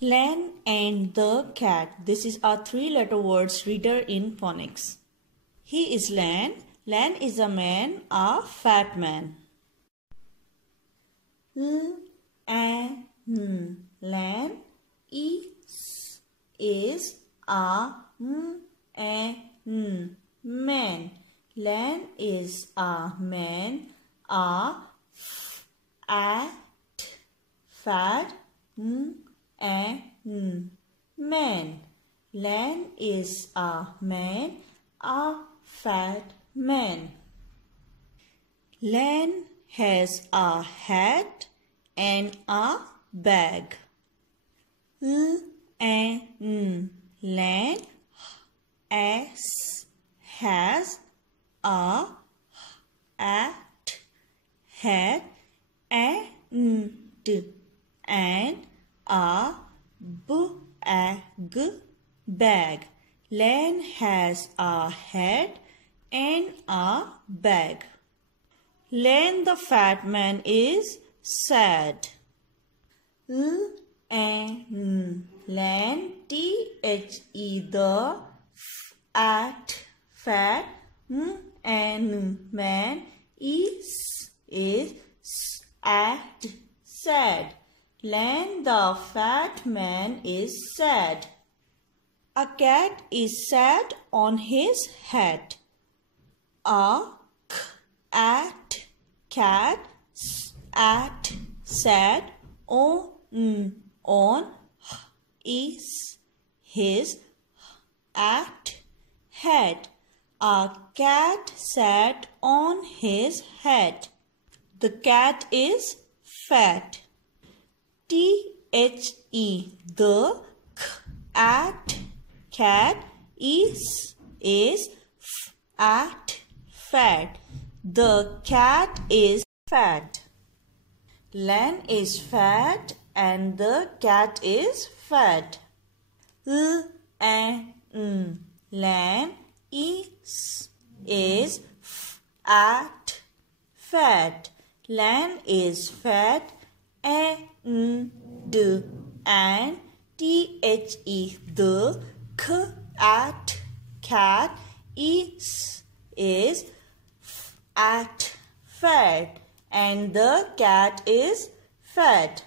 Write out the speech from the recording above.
Len and the cat. This is a three-letter words reader in phonics. He is Len. Len is a man, a fat man. Len is a man. Len is a man, a fat man. Len is a man, a fat man. Len has a hat and a bag. Len has a hat and a bag. Len has a hat and a bag. Len the fat man is sad. Len, T-H-E, the fat man is sad. Len the fat man is sad. A cat is sad on his hat. A cat sad on is his head. A cat sat on his head. The cat is fat. T-H-E, the cat is fat. The cat is fat. Len is fat and the cat is fat. Len is fat. Len is fat and T-H-E, the cat is fat and the cat is fat.